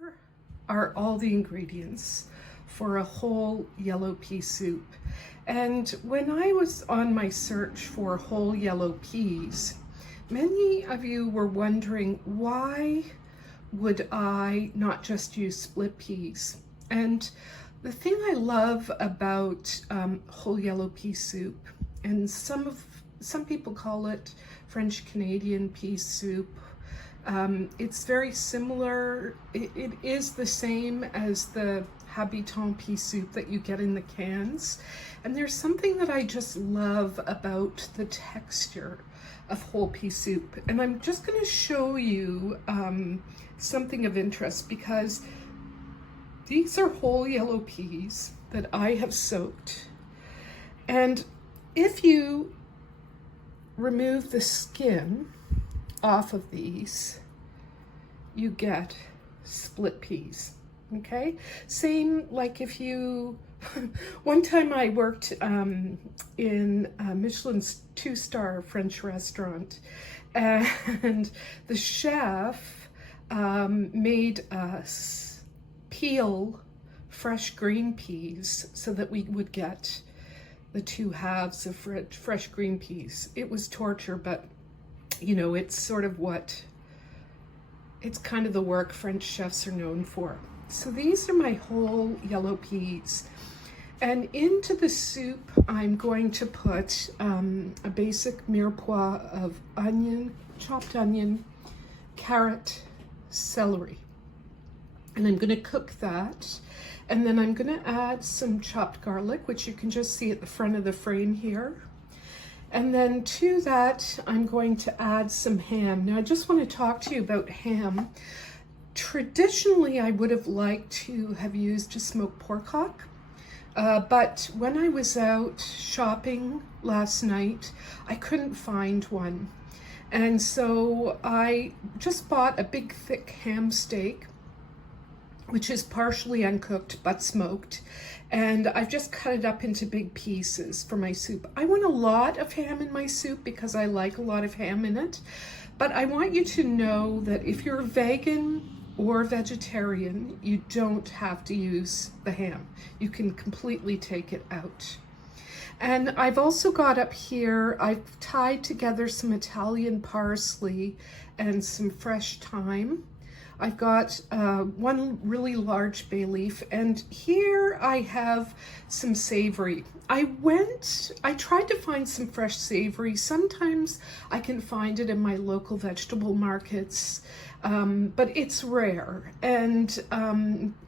Here are all the ingredients for a whole yellow pea soup. And when I was on my search for whole yellow peas, many of you were wondering, why would I not just use split peas? And the thing I love about whole yellow pea soup, and some people call it French Canadian pea soup, it's very similar. It is the same as the Habitant pea soup that you get in the cans. And there's something that I just love about the texture of whole pea soup. And I'm just going to show you something of interest, because these are whole yellow peas that I have soaked. And if you remove the skin off of these, you get split peas. Okay, same like if you one time I worked in a Michelin's 2-star French restaurant, and the chef made us peel fresh green peas so that we would get the 2 halves of fresh green peas. It was torture, but you know, it's sort of it's kind of the work French chefs are known for. So these are my whole yellow peas. And into the soup, I'm going to put a basic mirepoix of onion, chopped onion, carrot, celery. And I'm going to cook that. And then I'm going to add some chopped garlic, which you can just see at the front of the frame here. And then to that, I'm going to add some ham. Now, I just want to talk to you about ham. Traditionally, I would have liked to have used a smoked pork hock. But when I was out shopping last night, I couldn't find one. And so I just bought a big, thick ham steak, which is partially uncooked but smoked. And I've just cut it up into big pieces for my soup. I want a lot of ham in my soup because I like a lot of ham in it. But I want you to know that if you're vegan or vegetarian, you don't have to use the ham. You can completely take it out. And I've also got up here, I've tied together some Italian parsley and some fresh thyme. I've got one really large bay leaf, and here I have some savory. I tried to find some fresh savory. Sometimes I can find it in my local vegetable markets, but it's rare, and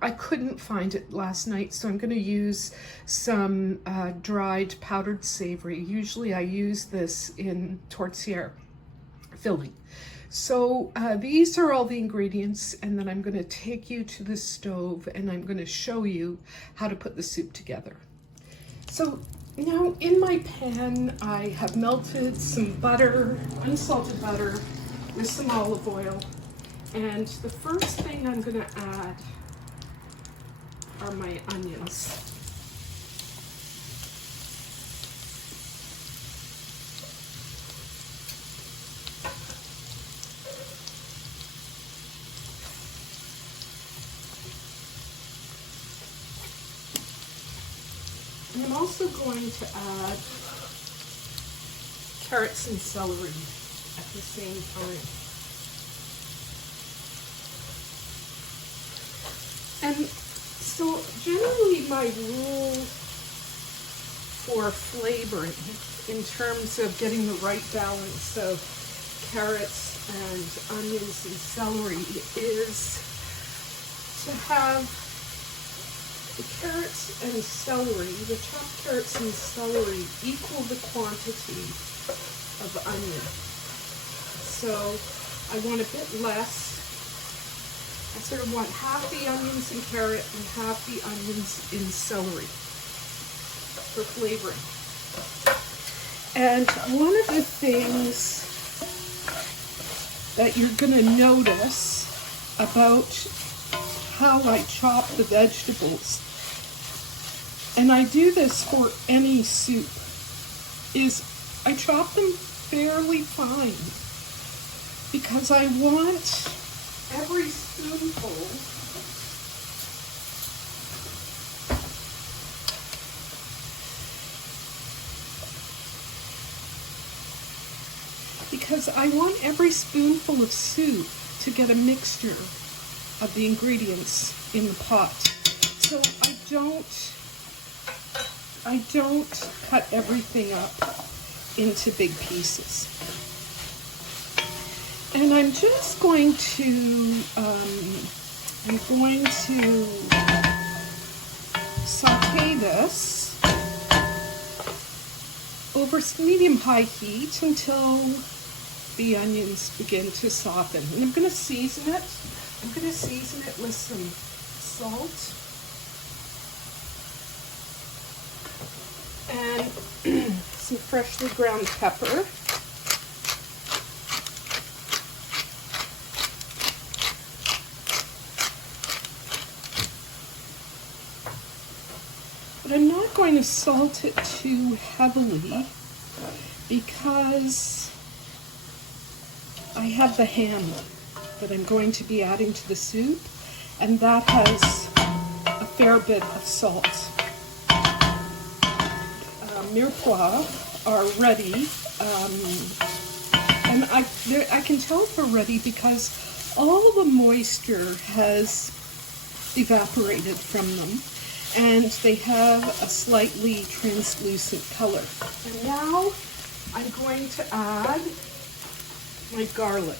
I couldn't find it last night, so I'm going to use some dried powdered savory. Usually I use this in tourtière filling. So these are all the ingredients, and then I'm going to take you to the stove and I'm going to show you how to put the soup together. So now in my pan, I have melted some butter, unsalted butter, with some olive oil. And the first thing I'm going to add are my onions. And I'm also going to add carrots and celery at the same time. And so generally my rule for flavoring in terms of getting the right balance of carrots and onions and celery is to have the carrots and celery, the chopped carrots and celery, equal the quantity of onion. So I want a bit less. I sort of want half the onions in carrot and half the onions in celery for flavoring. And one of the things that you're going to notice about how I chop the vegetables, and I do this for any soup, is I chop them fairly fine because I want every spoonful because I want every spoonful of soup to get a mixture of the ingredients in the pot. So I don't cut everything up into big pieces. And I'm just going to saute this over medium-high heat until the onions begin to soften. And I'm going to season it. I'm going to season it with some salt and some freshly ground pepper. But I'm not going to salt it too heavily because I have the ham that I'm going to be adding to the soup, and that has a fair bit of salt. Mirepoix are ready, and I can tell they're ready because all the moisture has evaporated from them, and they have a slightly translucent color. And now I'm going to add my garlic.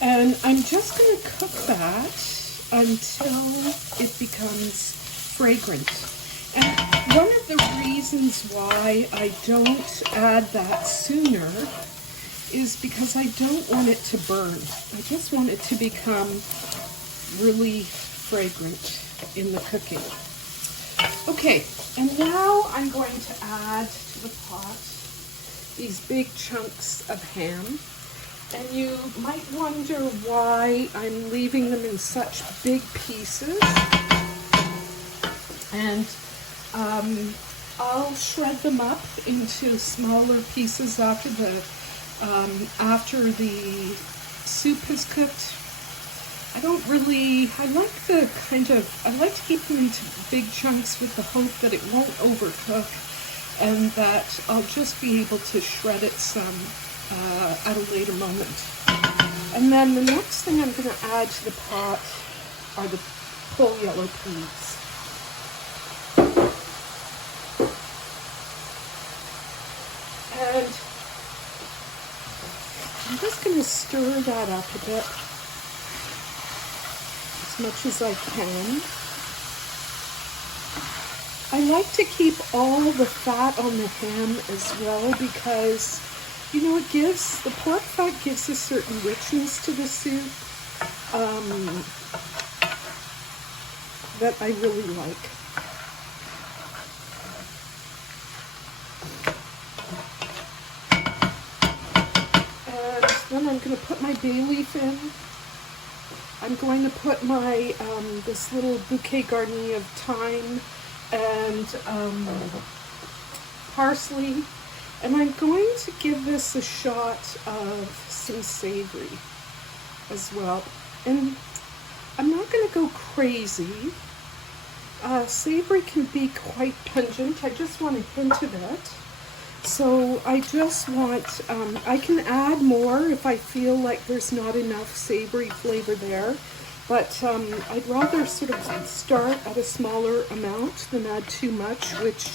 And I'm just going to cook that until it becomes fragrant. And one of the reasons why I don't add that sooner is because I don't want it to burn. I just want it to become really fragrant in the cooking. Okay, and now I'm going to add to the pot these big chunks of ham. And you might wonder why I'm leaving them in such big pieces. And I'll shred them up into smaller pieces after the soup is cooked. I like to keep them into big chunks with the hope that it won't overcook and that I'll just be able to shred it some at a later moment. And then the next thing I'm going to add to the pot are the whole yellow peas. And I'm just going to stir that up a bit, as much as I can. I like to keep all the fat on the ham as well because, you know, the pork fat gives a certain richness to the soup that I really like. And then I'm going to put my bay leaf in. I'm going to put my, this little bouquet garni of thyme and parsley. And I'm going to give this a shot of some savory as well. And I'm not going to go crazy. Savory can be quite pungent. I just want a hint of it. So I just want, I can add more if I feel like there's not enough savory flavor there. But I'd rather sort of start at a smaller amount than add too much, which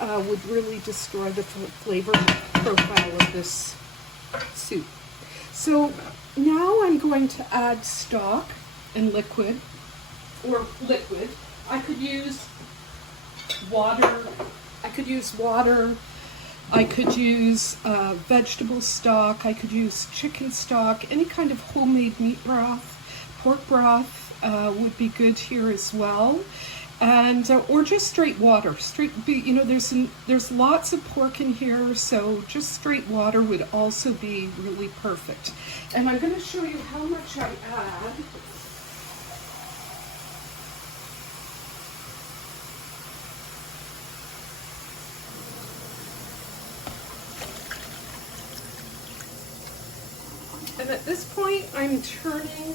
would really destroy the flavor profile of this soup. So now I'm going to add stock and liquid, or liquid. I could use water. I could use vegetable stock. I could use chicken stock, any kind of homemade meat broth. Pork broth would be good here as well. And or just straight water. There's lots of pork in here, so just straight water would also be really perfect. And I'm going to show you how much I add. And at this point, I'm turning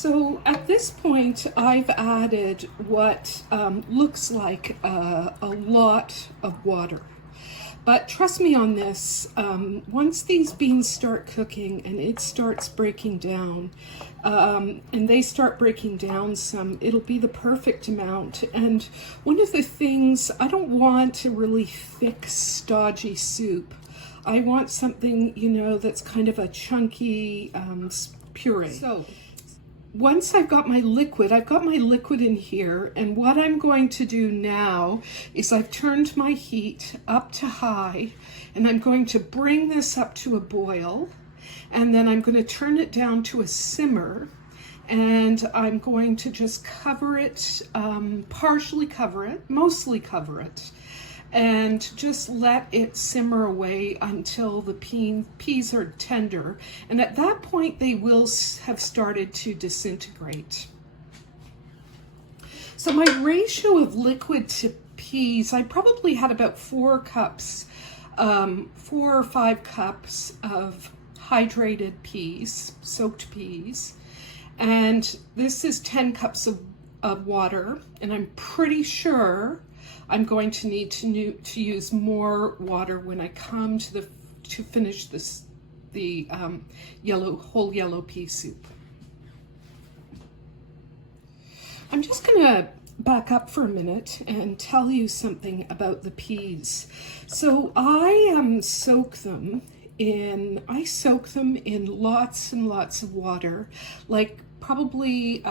So at this point, I've added what looks like a lot of water. But trust me on this, once these beans start cooking and it starts breaking down, and they start breaking down some, it'll be the perfect amount. And one of the things, I don't want a really thick, stodgy soup. I want something, you know, that's kind of a chunky puree. So once I've got my liquid in here, and what I'm going to do now is I've turned my heat up to high, and I'm going to bring this up to a boil, and then I'm going to turn it down to a simmer, and I'm going to just cover it, partially cover it, mostly cover it, and just let it simmer away until the peas are tender. And at that point, they will have started to disintegrate. So my ratio of liquid to peas, I probably had about 4 cups, 4 or 5 cups of hydrated peas, soaked peas. And this is 10 cups of water. And I'm pretty sure I'm going to need to use more water when I come to finish the whole yellow pea soup. I'm just going to back up for a minute and tell you something about the peas. So I soak them in lots and lots of water, like probably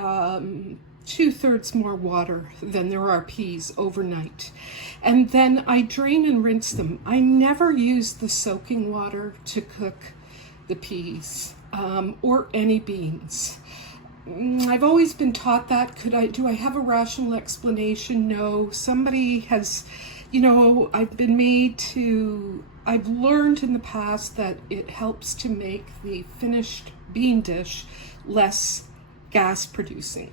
2/3 more water than there are peas overnight. And then I drain and rinse them. I never use the soaking water to cook the peas or any beans. I've always been taught that. Do I have a rational explanation? No. Somebody has, you know, I've learned in the past that it helps to make the finished bean dish less gas producing.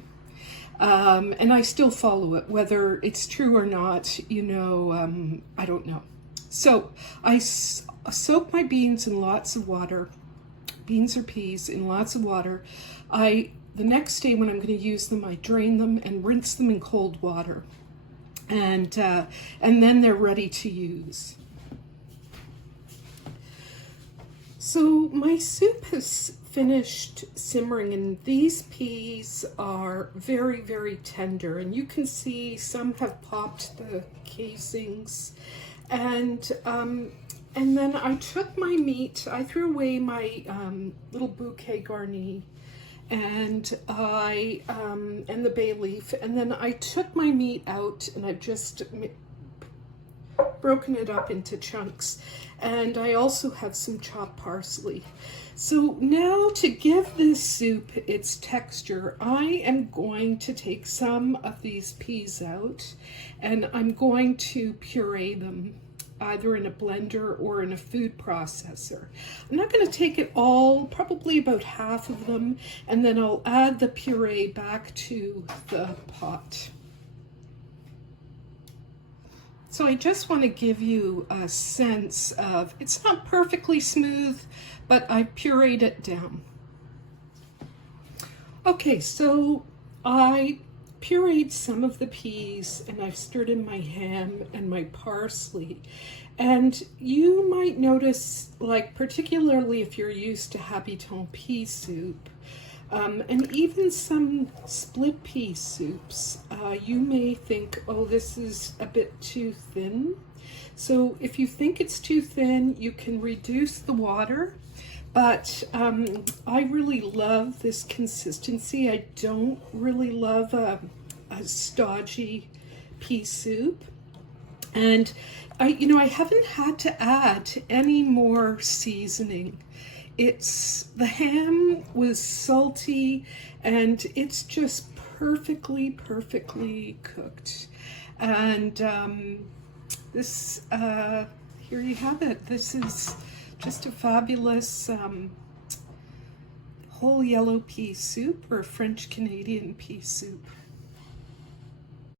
And I still follow it, whether it's true or not, you know, I don't know. So I soak my beans in lots of water, beans or peas in lots of water. The next day when I'm going to use them, I drain them and rinse them in cold water. And then they're ready to use. So my soup has finished simmering, and these peas are very, very tender, and you can see some have popped the casings. And then I took my meat, I threw away my little bouquet garni and the bay leaf, and then I took my meat out and I've just broken it up into chunks, and I also have some chopped parsley. So now, to give this soup its texture, I am going to take some of these peas out, and I'm going to puree them either in a blender or in a food processor. I'm not going to take it all, probably about half of them, and then I'll add the puree back to the pot. So I just want to give you a sense of, it's not perfectly smooth, but I pureed it down. Okay, so I pureed some of the peas, and I've stirred in my ham and my parsley. And you might notice, like particularly if you're used to habitant pea soup, and even some split pea soups, you may think, oh, this is a bit too thin. So if you think it's too thin, you can reduce the water. But I really love this consistency. I don't really love a stodgy pea soup. And I haven't had to add any more seasoning. The ham was salty, and it's just perfectly cooked. And here you have it. This is just a fabulous whole yellow pea soup, or French Canadian pea soup.